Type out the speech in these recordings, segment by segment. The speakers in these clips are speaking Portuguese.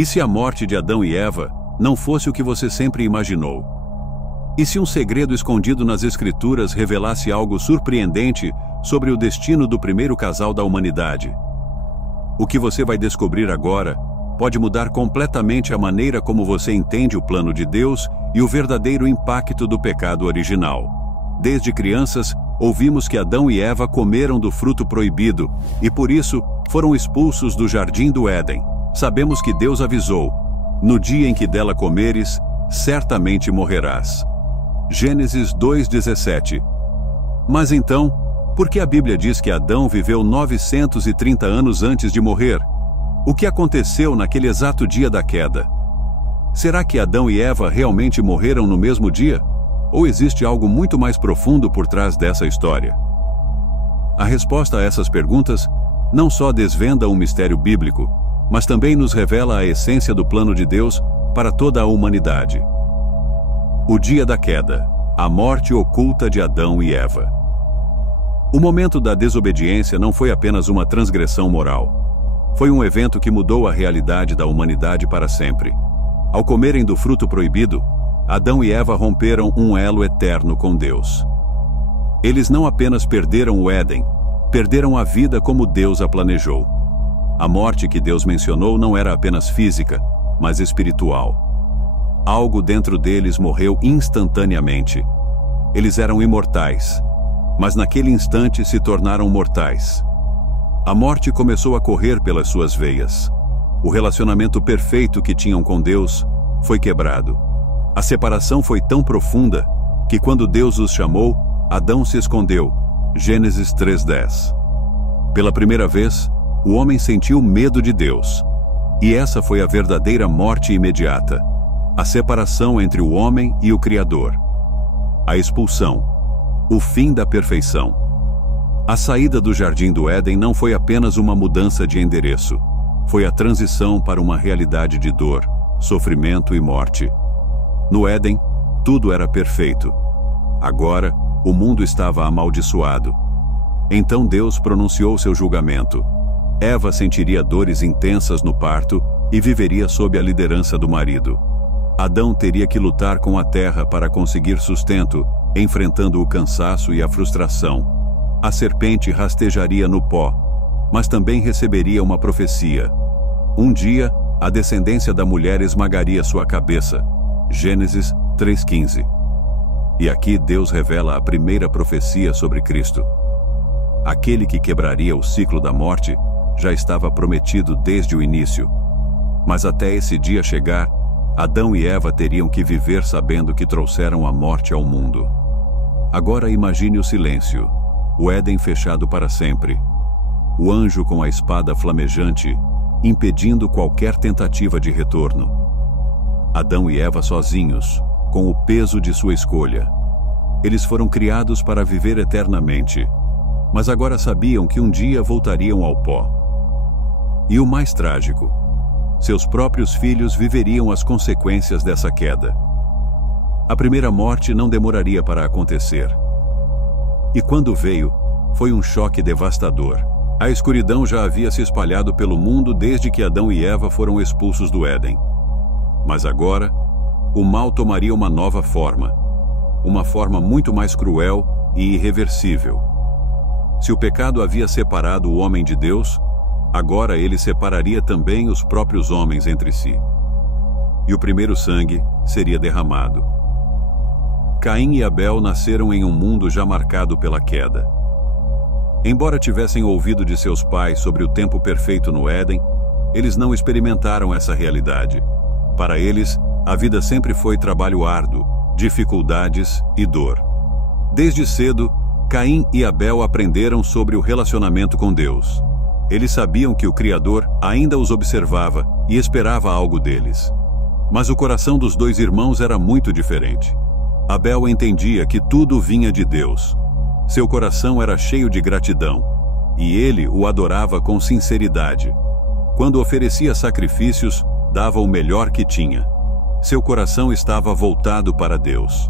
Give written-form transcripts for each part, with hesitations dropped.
E se a morte de Adão e Eva não fosse o que você sempre imaginou? E se um segredo escondido nas Escrituras revelasse algo surpreendente sobre o destino do primeiro casal da humanidade? O que você vai descobrir agora pode mudar completamente a maneira como você entende o plano de Deus e o verdadeiro impacto do pecado original. Desde crianças, ouvimos que Adão e Eva comeram do fruto proibido e por isso foram expulsos do jardim do Éden. Sabemos que Deus avisou: no dia em que dela comeres, certamente morrerás. Gênesis 2:17. Mas então, por que a Bíblia diz que Adão viveu 930 anos antes de morrer? O que aconteceu naquele exato dia da queda? Será que Adão e Eva realmente morreram no mesmo dia? Ou existe algo muito mais profundo por trás dessa história? A resposta a essas perguntas não só desvenda um mistério bíblico, mas também nos revela a essência do plano de Deus para toda a humanidade. O dia da queda, a morte oculta de Adão e Eva. O momento da desobediência não foi apenas uma transgressão moral. Foi um evento que mudou a realidade da humanidade para sempre. Ao comerem do fruto proibido, Adão e Eva romperam um elo eterno com Deus. Eles não apenas perderam o Éden, perderam a vida como Deus a planejou. A morte que Deus mencionou não era apenas física, mas espiritual. Algo dentro deles morreu instantaneamente. Eles eram imortais, mas naquele instante se tornaram mortais. A morte começou a correr pelas suas veias. O relacionamento perfeito que tinham com Deus foi quebrado. A separação foi tão profunda que quando Deus os chamou, Adão se escondeu. Gênesis 3:10. Pela primeira vez, o homem sentiu medo de Deus. E essa foi a verdadeira morte imediata. A separação entre o homem e o Criador. A expulsão. O fim da perfeição. A saída do jardim do Éden não foi apenas uma mudança de endereço. Foi a transição para uma realidade de dor, sofrimento e morte. No Éden, tudo era perfeito. Agora, o mundo estava amaldiçoado. Então Deus pronunciou seu julgamento. Eva sentiria dores intensas no parto e viveria sob a liderança do marido. Adão teria que lutar com a terra para conseguir sustento, enfrentando o cansaço e a frustração. A serpente rastejaria no pó, mas também receberia uma profecia. Um dia, a descendência da mulher esmagaria sua cabeça. Gênesis 3:15. E aqui Deus revela a primeira profecia sobre Cristo. Aquele que quebraria o ciclo da morte já estava prometido desde o início. Mas até esse dia chegar, Adão e Eva teriam que viver sabendo que trouxeram a morte ao mundo. Agora imagine o silêncio, o Éden fechado para sempre. O anjo com a espada flamejante, impedindo qualquer tentativa de retorno. Adão e Eva sozinhos, com o peso de sua escolha. Eles foram criados para viver eternamente, mas agora sabiam que um dia voltariam ao pó. E o mais trágico, seus próprios filhos viveriam as consequências dessa queda. A primeira morte não demoraria para acontecer. E quando veio, foi um choque devastador. A escuridão já havia se espalhado pelo mundo desde que Adão e Eva foram expulsos do Éden. Mas agora, o mal tomaria uma nova forma. Uma forma muito mais cruel e irreversível. Se o pecado havia separado o homem de Deus, agora ele separaria também os próprios homens entre si. E o primeiro sangue seria derramado. Caim e Abel nasceram em um mundo já marcado pela queda. Embora tivessem ouvido de seus pais sobre o tempo perfeito no Éden, eles não experimentaram essa realidade. Para eles, a vida sempre foi trabalho árduo, dificuldades e dor. Desde cedo, Caim e Abel aprenderam sobre o relacionamento com Deus. Eles sabiam que o Criador ainda os observava e esperava algo deles. Mas o coração dos dois irmãos era muito diferente. Abel entendia que tudo vinha de Deus. Seu coração era cheio de gratidão, e ele o adorava com sinceridade. Quando oferecia sacrifícios, dava o melhor que tinha. Seu coração estava voltado para Deus.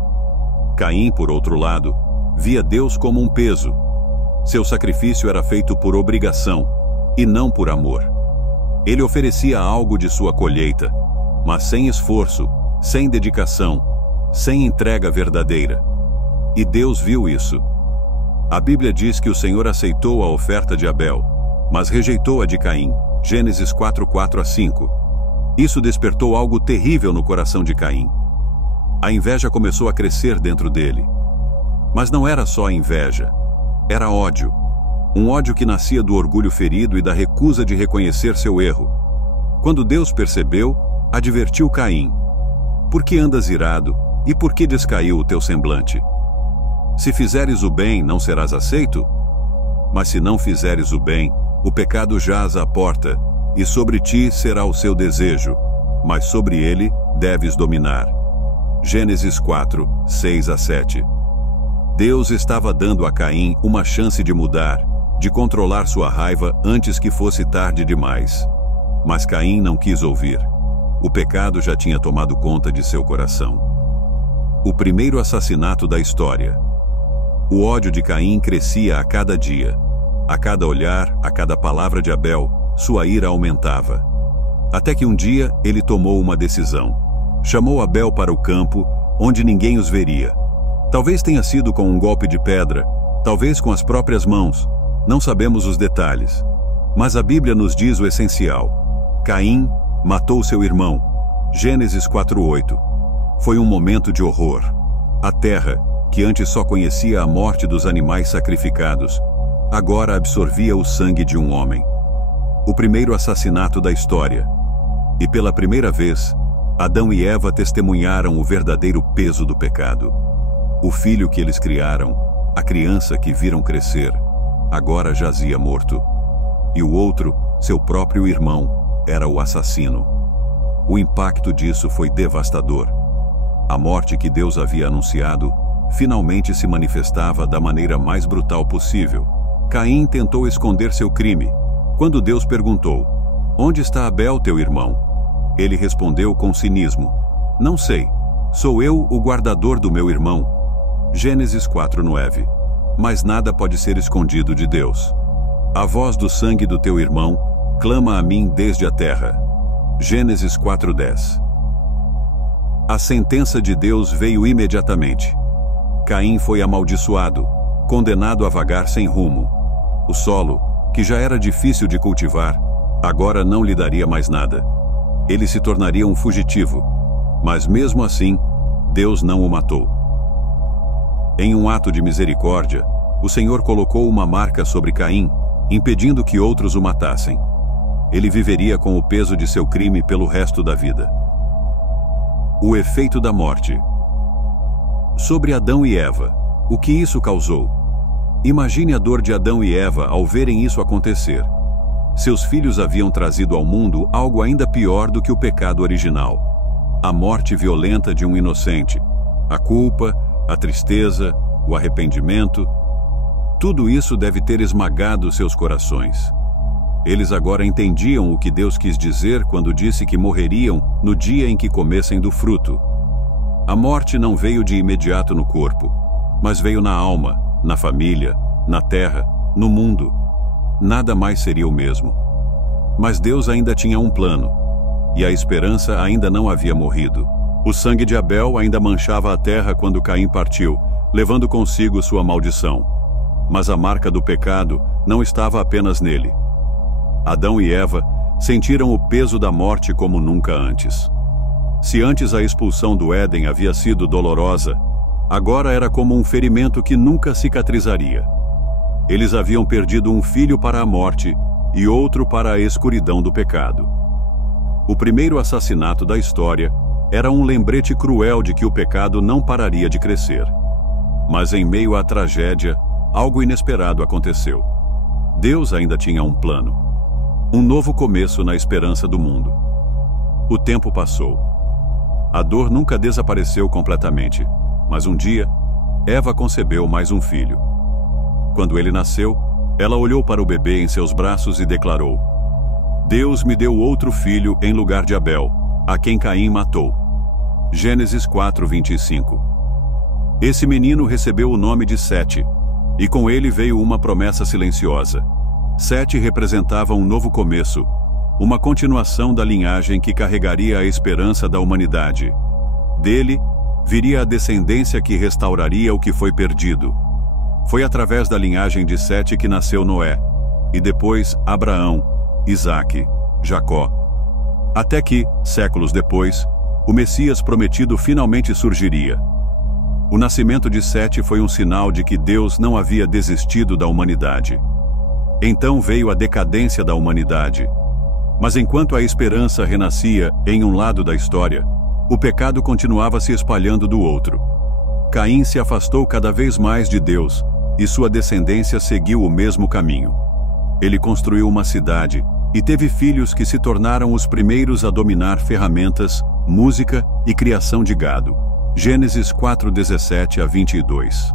Caim, por outro lado, via Deus como um peso. Seu sacrifício era feito por obrigação, e não por amor. Ele oferecia algo de sua colheita, mas sem esforço, sem dedicação, sem entrega verdadeira. E Deus viu isso. A Bíblia diz que o Senhor aceitou a oferta de Abel, mas rejeitou a de Caim. Gênesis 4:4-5. Isso despertou algo terrível no coração de Caim. A inveja começou a crescer dentro dele. Mas não era só inveja, era ódio. Um ódio que nascia do orgulho ferido e da recusa de reconhecer seu erro. Quando Deus percebeu, advertiu Caim: por que andas irado, e por que descaiu o teu semblante? Se fizeres o bem, não serás aceito? Mas se não fizeres o bem, o pecado jaz à porta, e sobre ti será o seu desejo, mas sobre ele deves dominar. Gênesis 4:6-7. Deus estava dando a Caim uma chance de mudar, de controlar sua raiva antes que fosse tarde demais. Mas Caim não quis ouvir. O pecado já tinha tomado conta de seu coração. O primeiro assassinato da história. O ódio de Caim crescia a cada dia. A cada olhar, a cada palavra de Abel, sua ira aumentava. Até que um dia ele tomou uma decisão. Chamou Abel para o campo, onde ninguém os veria. Talvez tenha sido com um golpe de pedra, talvez com as próprias mãos. Não sabemos os detalhes. Mas a Bíblia nos diz o essencial. Caim matou seu irmão. Gênesis 4:8. Foi um momento de horror. A terra, que antes só conhecia a morte dos animais sacrificados, agora absorvia o sangue de um homem. O primeiro assassinato da história. E pela primeira vez, Adão e Eva testemunharam o verdadeiro peso do pecado. O filho que eles criaram, a criança que viram crescer, agora jazia morto. E o outro, seu próprio irmão, era o assassino. O impacto disso foi devastador. A morte que Deus havia anunciado finalmente se manifestava da maneira mais brutal possível. Caim tentou esconder seu crime. Quando Deus perguntou: onde está Abel, teu irmão? Ele respondeu com cinismo: não sei, sou eu o guardador do meu irmão. Gênesis 4:9. Mas nada pode ser escondido de Deus. A voz do sangue do teu irmão clama a mim desde a terra. Gênesis 4:10. A sentença de Deus veio imediatamente. Caim foi amaldiçoado, condenado a vagar sem rumo. O solo, que já era difícil de cultivar, agora não lhe daria mais nada. Ele se tornaria um fugitivo. Mas mesmo assim, Deus não o matou. Em um ato de misericórdia, o Senhor colocou uma marca sobre Caim, impedindo que outros o matassem. Ele viveria com o peso de seu crime pelo resto da vida. O efeito da morte. Sobre Adão e Eva, o que isso causou? Imagine a dor de Adão e Eva ao verem isso acontecer. Seus filhos haviam trazido ao mundo algo ainda pior do que o pecado original. A morte violenta de um inocente. A culpa, a tristeza, o arrependimento. Tudo isso deve ter esmagado seus corações. Eles agora entendiam o que Deus quis dizer quando disse que morreriam no dia em que comessem do fruto. A morte não veio de imediato no corpo, mas veio na alma, na família, na terra, no mundo. Nada mais seria o mesmo. Mas Deus ainda tinha um plano, e a esperança ainda não havia morrido. O sangue de Abel ainda manchava a terra quando Caim partiu, levando consigo sua maldição. Mas a marca do pecado não estava apenas nele. Adão e Eva sentiram o peso da morte como nunca antes. Se antes a expulsão do Éden havia sido dolorosa, agora era como um ferimento que nunca cicatrizaria. Eles haviam perdido um filho para a morte e outro para a escuridão do pecado. O primeiro assassinato da história era um lembrete cruel de que o pecado não pararia de crescer. Mas em meio à tragédia, algo inesperado aconteceu. Deus ainda tinha um plano. Um novo começo na esperança do mundo. O tempo passou. A dor nunca desapareceu completamente, mas um dia, Eva concebeu mais um filho. Quando ele nasceu, ela olhou para o bebê em seus braços e declarou: Deus me deu outro filho em lugar de Abel, a quem Caim matou. Gênesis 4:25. Esse menino recebeu o nome de Sete, e com ele veio uma promessa silenciosa. Sete representava um novo começo, uma continuação da linhagem que carregaria a esperança da humanidade. Dele, viria a descendência que restauraria o que foi perdido. Foi através da linhagem de Sete que nasceu Noé, e depois Abraão, Isaque, Jacó. Até que, séculos depois, o Messias prometido finalmente surgiria. O nascimento de Sete foi um sinal de que Deus não havia desistido da humanidade. Então veio a decadência da humanidade. Mas enquanto a esperança renascia em um lado da história, o pecado continuava se espalhando do outro. Caim se afastou cada vez mais de Deus, e sua descendência seguiu o mesmo caminho. Ele construiu uma cidade e teve filhos que se tornaram os primeiros a dominar ferramentas, música e criação de gado. Gênesis 4:17 a 22.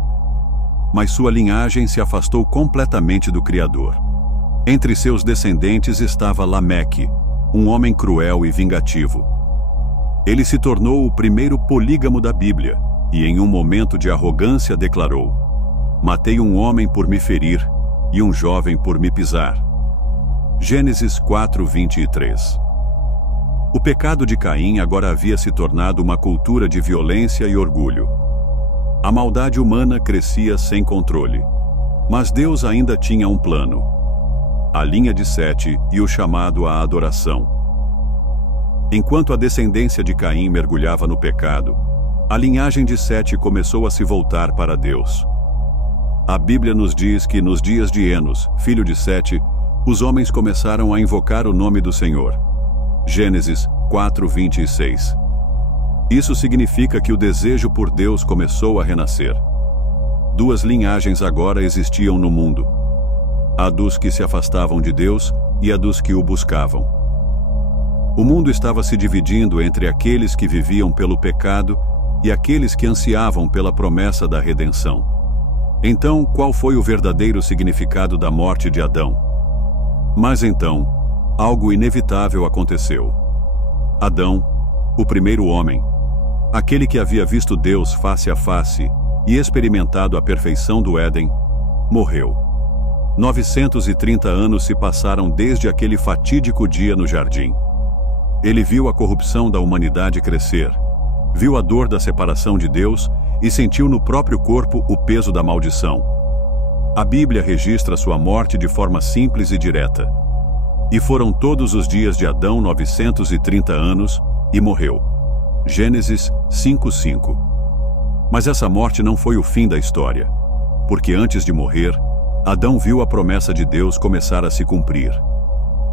Mas sua linhagem se afastou completamente do Criador. Entre seus descendentes estava Lameque, um homem cruel e vingativo. Ele se tornou o primeiro polígamo da Bíblia e, em um momento de arrogância, declarou: "Matei um homem por me ferir e um jovem por me pisar." Gênesis 4:23. O pecado de Caim agora havia se tornado uma cultura de violência e orgulho. A maldade humana crescia sem controle. Mas Deus ainda tinha um plano: a linha de Sete e o chamado à adoração. Enquanto a descendência de Caim mergulhava no pecado, a linhagem de Sete começou a se voltar para Deus. A Bíblia nos diz que nos dias de Enos, filho de Sete, os homens começaram a invocar o nome do Senhor. Gênesis 4:26. Isso significa que o desejo por Deus começou a renascer. Duas linhagens agora existiam no mundo: a dos que se afastavam de Deus e a dos que o buscavam. O mundo estava se dividindo entre aqueles que viviam pelo pecado e aqueles que ansiavam pela promessa da redenção. Então, qual foi o verdadeiro significado da morte de Adão? Mas então, algo inevitável aconteceu. Adão, o primeiro homem, aquele que havia visto Deus face a face e experimentado a perfeição do Éden, morreu. 930 anos se passaram desde aquele fatídico dia no jardim. Ele viu a corrupção da humanidade crescer, viu a dor da separação de Deus e sentiu no próprio corpo o peso da maldição. A Bíblia registra sua morte de forma simples e direta. E foram todos os dias de Adão 930 anos, e morreu. Gênesis 5:5. Mas essa morte não foi o fim da história, porque antes de morrer, Adão viu a promessa de Deus começar a se cumprir.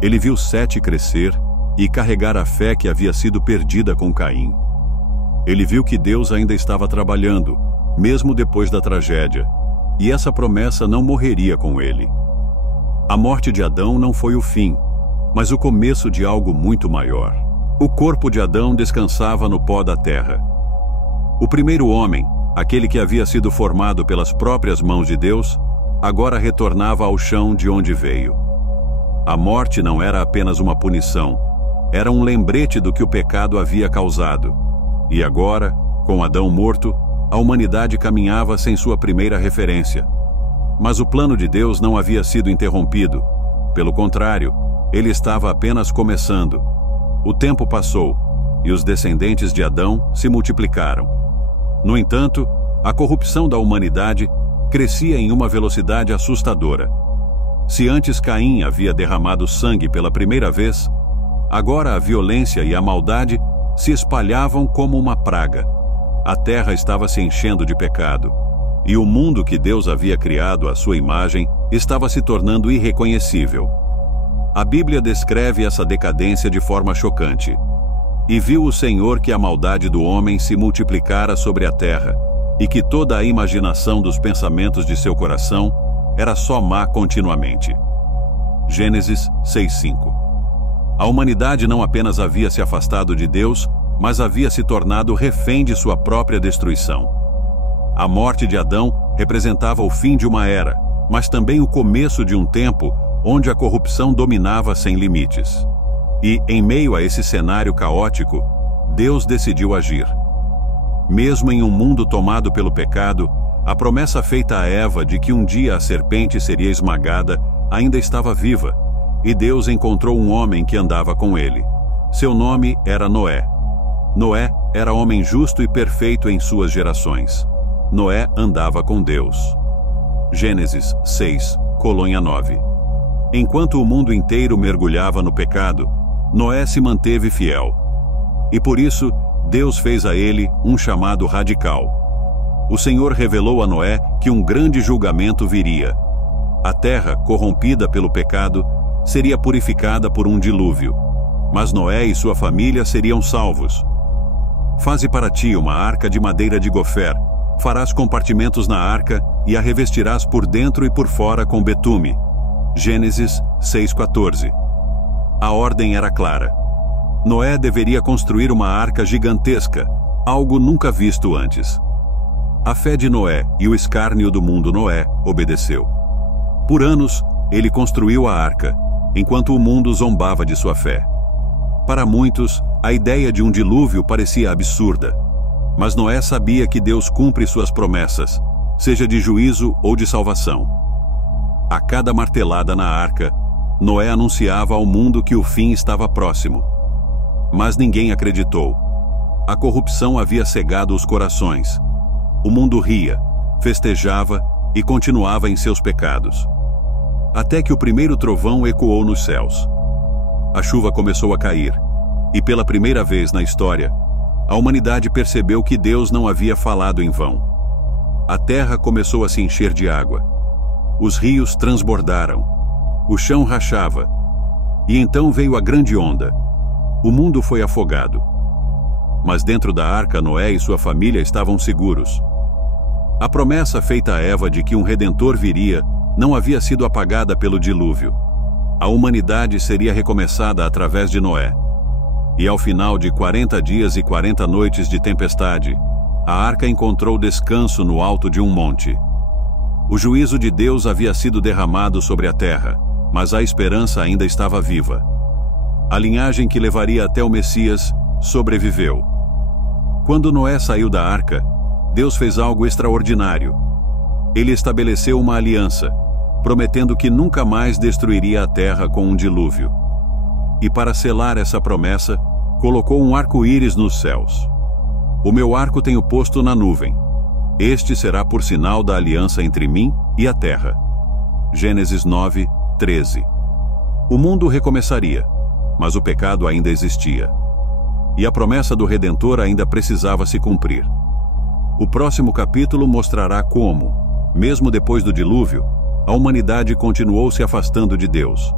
Ele viu Sete crescer e carregar a fé que havia sido perdida com Caim. Ele viu que Deus ainda estava trabalhando, mesmo depois da tragédia, e essa promessa não morreria com ele. A morte de Adão não foi o fim, mas o começo de algo muito maior. O corpo de Adão descansava no pó da terra. O primeiro homem, aquele que havia sido formado pelas próprias mãos de Deus, agora retornava ao chão de onde veio. A morte não era apenas uma punição, era um lembrete do que o pecado havia causado. E agora, com Adão morto, a humanidade caminhava sem sua primeira referência. Mas o plano de Deus não havia sido interrompido. Pelo contrário, ele estava apenas começando. O tempo passou, e os descendentes de Adão se multiplicaram. No entanto, a corrupção da humanidade crescia em uma velocidade assustadora. Se antes Caim havia derramado sangue pela primeira vez, agora a violência e a maldade se espalhavam como uma praga. A terra estava se enchendo de pecado, e o mundo que Deus havia criado à sua imagem estava se tornando irreconhecível. A Bíblia descreve essa decadência de forma chocante. E viu o Senhor que a maldade do homem se multiplicara sobre a terra, e que toda a imaginação dos pensamentos de seu coração era só má continuamente. Gênesis 6:5. A humanidade não apenas havia se afastado de Deus, mas havia se tornado refém de sua própria destruição. A morte de Adão representava o fim de uma era, mas também o começo de um tempo onde a corrupção dominava sem limites. E, em meio a esse cenário caótico, Deus decidiu agir. Mesmo em um mundo tomado pelo pecado, a promessa feita a Eva de que um dia a serpente seria esmagada ainda estava viva, e Deus encontrou um homem que andava com ele. Seu nome era Noé. Noé era homem justo e perfeito em suas gerações. Noé andava com Deus. Gênesis 6:9. Enquanto o mundo inteiro mergulhava no pecado, Noé se manteve fiel. E por isso, Deus fez a ele um chamado radical. O Senhor revelou a Noé que um grande julgamento viria. A terra, corrompida pelo pecado, seria purificada por um dilúvio, mas Noé e sua família seriam salvos. Faze para ti uma arca de madeira de gofer, farás compartimentos na arca e a revestirás por dentro e por fora com betume. Gênesis 6:14. A ordem era clara. Noé deveria construir uma arca gigantesca, algo nunca visto antes. A fé de Noé e o escárnio do mundo Noé obedeceu. Por anos, ele construiu a arca, enquanto o mundo zombava de sua fé. Para muitos, a ideia de um dilúvio parecia absurda. Mas Noé sabia que Deus cumpre suas promessas, seja de juízo ou de salvação. A cada martelada na arca, Noé anunciava ao mundo que o fim estava próximo. Mas ninguém acreditou. A corrupção havia cegado os corações. O mundo ria, festejava e continuava em seus pecados. Até que o primeiro trovão ecoou nos céus. A chuva começou a cair, e pela primeira vez na história, a humanidade percebeu que Deus não havia falado em vão. A terra começou a se encher de água. Os rios transbordaram. O chão rachava. E então veio a grande onda. O mundo foi afogado. Mas dentro da arca, Noé e sua família estavam seguros. A promessa feita a Eva de que um redentor viria não havia sido apagada pelo dilúvio. A humanidade seria recomeçada através de Noé. E ao final de 40 dias e 40 noites de tempestade, a arca encontrou descanso no alto de um monte. O juízo de Deus havia sido derramado sobre a terra, mas a esperança ainda estava viva. A linhagem que levaria até o Messias sobreviveu. Quando Noé saiu da arca, Deus fez algo extraordinário. Ele estabeleceu uma aliança, prometendo que nunca mais destruiria a terra com um dilúvio. E para selar essa promessa, colocou um arco-íris nos céus. O meu arco tenho posto na nuvem. Este será por sinal da aliança entre mim e a terra. Gênesis 9:13. O mundo recomeçaria, mas o pecado ainda existia. E a promessa do Redentor ainda precisava se cumprir. O próximo capítulo mostrará como, mesmo depois do dilúvio, a humanidade continuou se afastando de Deus,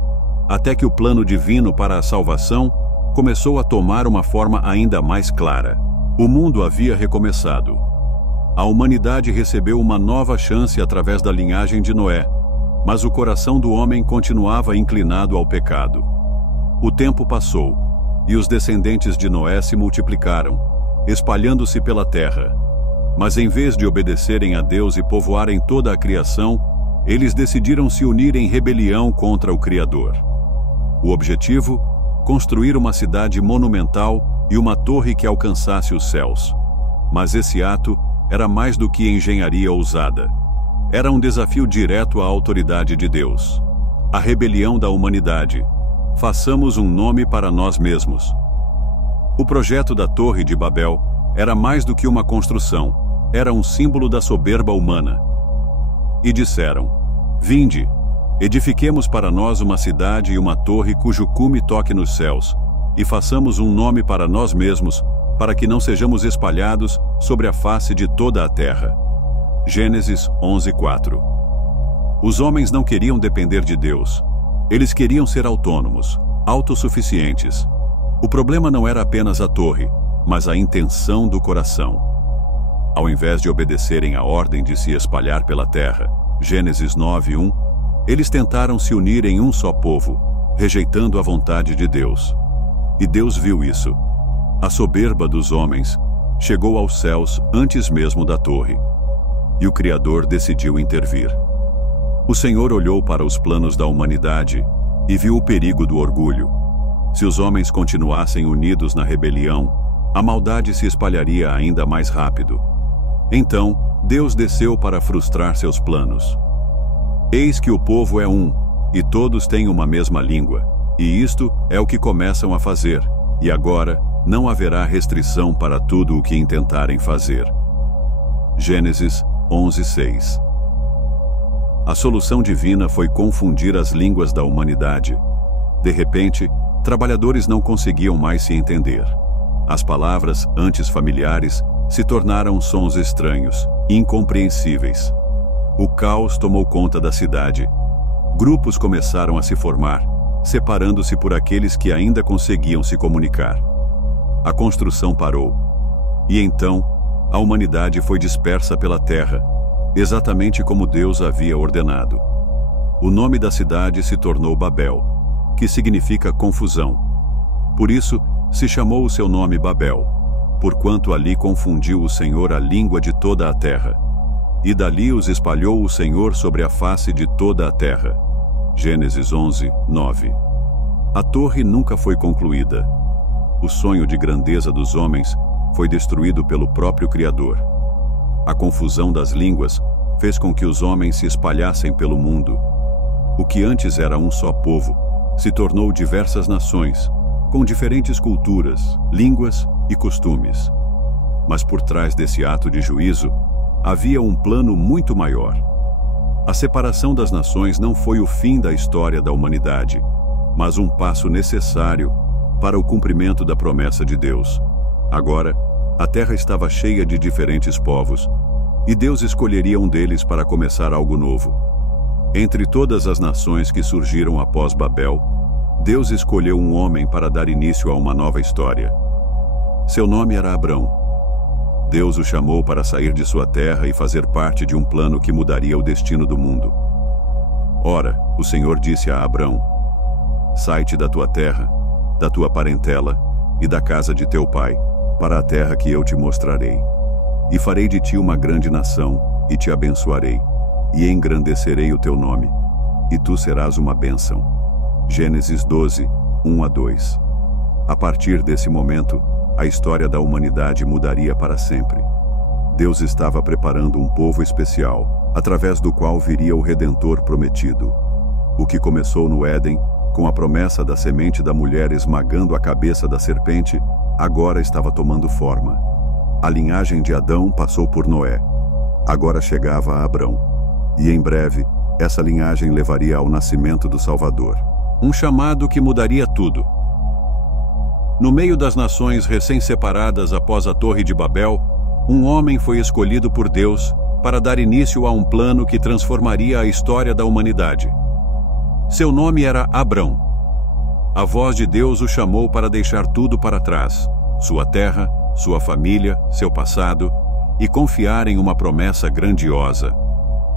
até que o plano divino para a salvação começou a tomar uma forma ainda mais clara. O mundo havia recomeçado. A humanidade recebeu uma nova chance através da linhagem de Noé, mas o coração do homem continuava inclinado ao pecado. O tempo passou, e os descendentes de Noé se multiplicaram, espalhando-se pela terra. Mas em vez de obedecerem a Deus e povoarem toda a criação, eles decidiram se unir em rebelião contra o Criador. O objetivo? Construir uma cidade monumental e uma torre que alcançasse os céus. Mas esse ato era mais do que engenharia ousada. Era um desafio direto à autoridade de Deus. A rebelião da humanidade. Façamos um nome para nós mesmos. O projeto da Torre de Babel era mais do que uma construção. Era um símbolo da soberba humana. E disseram: Vinde, edifiquemos para nós uma cidade e uma torre cujo cume toque nos céus, e façamos um nome para nós mesmos, para que não sejamos espalhados sobre a face de toda a terra. Gênesis 11:4. Os homens não queriam depender de Deus. Eles queriam ser autônomos, autossuficientes. O problema não era apenas a torre, mas a intenção do coração. Ao invés de obedecerem à ordem de se espalhar pela terra, Gênesis 9:1, eles tentaram se unir em um só povo, rejeitando a vontade de Deus. E Deus viu isso. A soberba dos homens chegou aos céus antes mesmo da torre. E o Criador decidiu intervir. O Senhor olhou para os planos da humanidade e viu o perigo do orgulho. Se os homens continuassem unidos na rebelião, a maldade se espalharia ainda mais rápido. Então, Deus desceu para frustrar seus planos. Eis que o povo é um, e todos têm uma mesma língua, e isto é o que começam a fazer, e agora não haverá restrição para tudo o que intentarem fazer. Gênesis 11:6. A solução divina foi confundir as línguas da humanidade. De repente, trabalhadores não conseguiam mais se entender. As palavras, antes familiares, se tornaram sons estranhos, incompreensíveis. O caos tomou conta da cidade. Grupos começaram a se formar, separando-se por aqueles que ainda conseguiam se comunicar. A construção parou. E então, a humanidade foi dispersa pela terra, exatamente como Deus havia ordenado. O nome da cidade se tornou Babel, que significa confusão. Por isso, se chamou o seu nome Babel, porquanto ali confundiu o Senhor a língua de toda a terra. E dali os espalhou o Senhor sobre a face de toda a terra. Gênesis 11:9. A torre nunca foi concluída. O sonho de grandeza dos homens foi destruído pelo próprio Criador. A confusão das línguas fez com que os homens se espalhassem pelo mundo. O que antes era um só povo se tornou diversas nações, com diferentes culturas, línguas e costumes. Mas por trás desse ato de juízo, havia um plano muito maior. A separação das nações não foi o fim da história da humanidade, mas um passo necessário para o cumprimento da promessa de Deus. Agora, a terra estava cheia de diferentes povos, e Deus escolheria um deles para começar algo novo. Entre todas as nações que surgiram após Babel, Deus escolheu um homem para dar início a uma nova história. Seu nome era Abrão. Deus o chamou para sair de sua terra e fazer parte de um plano que mudaria o destino do mundo. Ora, o Senhor disse a Abrão: sai-te da tua terra, da tua parentela e da casa de teu pai, para a terra que eu te mostrarei. E farei de ti uma grande nação, e te abençoarei, e engrandecerei o teu nome, e tu serás uma bênção. Gênesis 12:1-2. A partir desse momento, a história da humanidade mudaria para sempre. Deus estava preparando um povo especial, através do qual viria o Redentor prometido. O que começou no Éden, com a promessa da semente da mulher esmagando a cabeça da serpente, agora estava tomando forma. A linhagem de Adão passou por Noé. Agora chegava a Abrão. E em breve, essa linhagem levaria ao nascimento do Salvador. Um chamado que mudaria tudo. No meio das nações recém-separadas após a Torre de Babel, um homem foi escolhido por Deus para dar início a um plano que transformaria a história da humanidade. Seu nome era Abrão. A voz de Deus o chamou para deixar tudo para trás, sua terra, sua família, seu passado, e confiar em uma promessa grandiosa.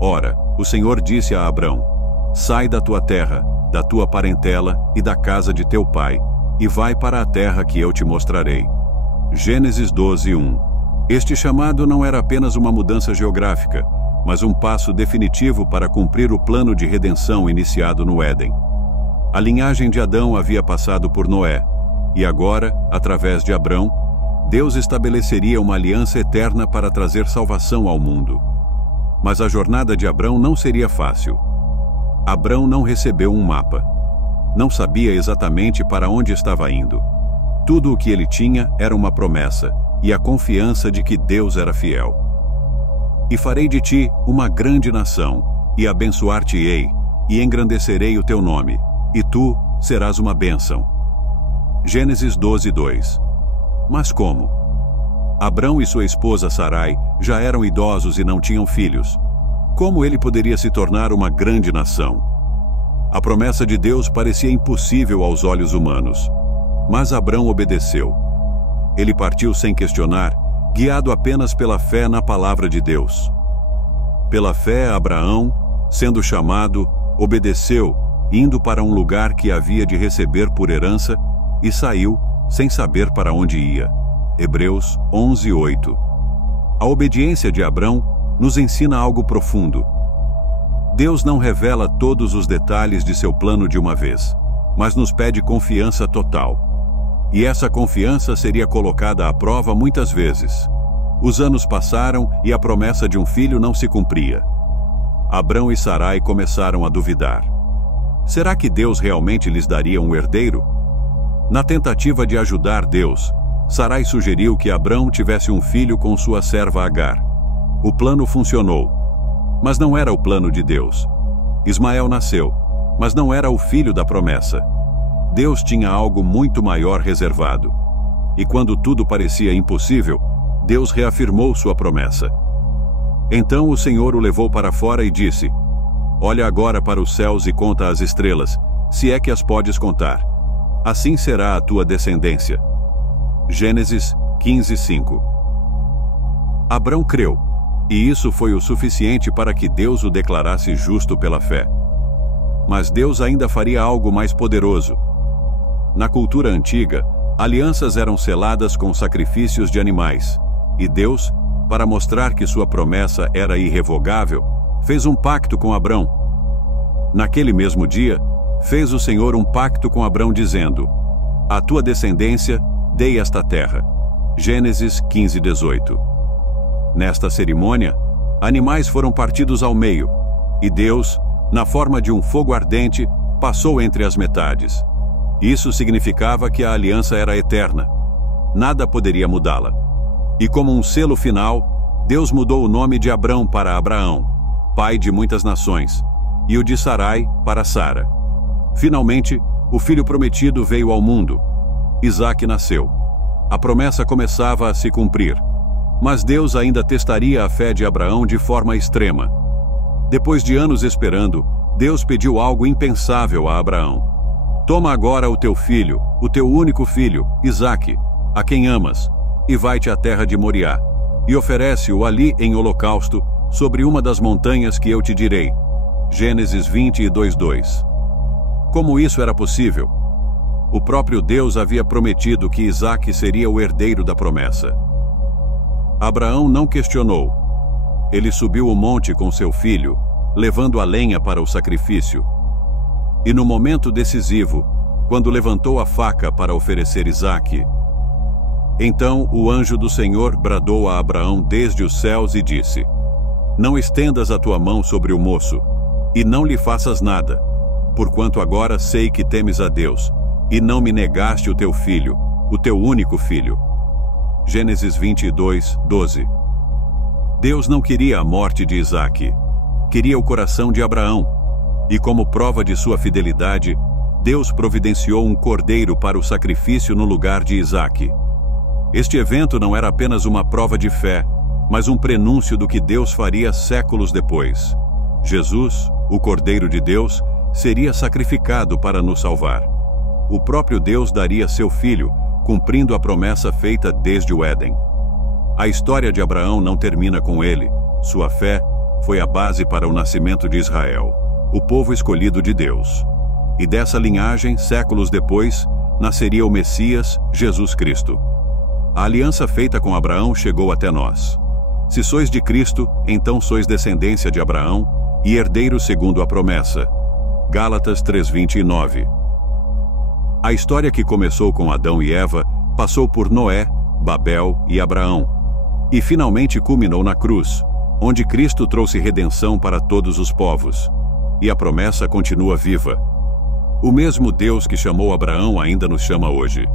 Ora, o Senhor disse a Abrão: sai da tua terra, da tua parentela e da casa de teu pai, e vai para a terra que eu te mostrarei. Gênesis 12:1. Este chamado não era apenas uma mudança geográfica, mas um passo definitivo para cumprir o plano de redenção iniciado no Éden. A linhagem de Adão havia passado por Noé, e agora, através de Abrão, Deus estabeleceria uma aliança eterna para trazer salvação ao mundo. Mas a jornada de Abrão não seria fácil. Abrão não recebeu um mapa. Não sabia exatamente para onde estava indo. Tudo o que ele tinha era uma promessa e a confiança de que Deus era fiel. E farei de ti uma grande nação, e abençoar-te-ei, e engrandecerei o teu nome, e tu serás uma bênção. Gênesis 12:2. Mas como? Abrão e sua esposa Sarai já eram idosos e não tinham filhos. Como ele poderia se tornar uma grande nação? A promessa de Deus parecia impossível aos olhos humanos. Mas Abrão obedeceu. Ele partiu sem questionar, guiado apenas pela fé na palavra de Deus. Pela fé, Abraão, sendo chamado, obedeceu, indo para um lugar que havia de receber por herança, e saiu, sem saber para onde ia. Hebreus 11:8. A obediência de Abrão nos ensina algo profundo. Deus não revela todos os detalhes de seu plano de uma vez, mas nos pede confiança total. E essa confiança seria colocada à prova muitas vezes. Os anos passaram e a promessa de um filho não se cumpria. Abrão e Sarai começaram a duvidar. será que Deus realmente lhes daria um herdeiro? Na tentativa de ajudar Deus, Sarai sugeriu que Abrão tivesse um filho com sua serva Agar. O plano funcionou, mas não era o plano de Deus. Ismael nasceu, mas não era o filho da promessa. Deus tinha algo muito maior reservado. E quando tudo parecia impossível, Deus reafirmou sua promessa. Então o Senhor o levou para fora e disse: Olha agora para os céus e conta as estrelas, se é que as podes contar. Assim será a tua descendência. Gênesis 15:5. Abrão creu, e isso foi o suficiente para que Deus o declarasse justo pela fé. Mas Deus ainda faria algo mais poderoso. Na cultura antiga, alianças eram seladas com sacrifícios de animais, e Deus, para mostrar que sua promessa era irrevogável, fez um pacto com Abrão. Naquele mesmo dia, fez o Senhor um pacto com Abrão dizendo: A tua descendência dei esta terra. Gênesis 15:18. Nesta cerimônia, animais foram partidos ao meio, e Deus, na forma de um fogo ardente, passou entre as metades. Isso significava que a aliança era eterna. Nada poderia mudá-la. E como um selo final, Deus mudou o nome de Abrão para Abraão, pai de muitas nações, e o de Sarai para Sara. Finalmente, o filho prometido veio ao mundo. Isaque nasceu. A promessa começava a se cumprir. Mas Deus ainda testaria a fé de Abraão de forma extrema. Depois de anos esperando, Deus pediu algo impensável a Abraão. Toma agora o teu filho, o teu único filho, Isaque, a quem amas, e vai-te à terra de Moriá, e oferece-o ali em holocausto, sobre uma das montanhas que eu te direi. Gênesis 22:2. Como isso era possível? O próprio Deus havia prometido que Isaque seria o herdeiro da promessa. Abraão não questionou. Ele subiu o monte com seu filho, levando a lenha para o sacrifício. E no momento decisivo, quando levantou a faca para oferecer Isaque, então o anjo do Senhor bradou a Abraão desde os céus e disse: Não estendas a tua mão sobre o moço, e não lhe faças nada, porquanto agora sei que temes a Deus, e não me negaste o teu filho, o teu único filho. Gênesis 22:12. Deus não queria a morte de Isaque, queria o coração de Abraão, e como prova de sua fidelidade, Deus providenciou um cordeiro para o sacrifício no lugar de Isaque. Este evento não era apenas uma prova de fé, mas um prenúncio do que Deus faria séculos depois. Jesus, o Cordeiro de Deus, seria sacrificado para nos salvar. O próprio Deus daria seu filho, cumprindo a promessa feita desde o Éden. A história de Abraão não termina com ele. Sua fé foi a base para o nascimento de Israel, o povo escolhido de Deus. E dessa linhagem, séculos depois, nasceria o Messias, Jesus Cristo. A aliança feita com Abraão chegou até nós. Se sois de Cristo, então sois descendência de Abraão e herdeiros segundo a promessa. Gálatas 3:29. A história que começou com Adão e Eva passou por Noé, Babel e Abraão, e finalmente culminou na cruz, onde Cristo trouxe redenção para todos os povos. E a promessa continua viva. O mesmo Deus que chamou Abraão ainda nos chama hoje.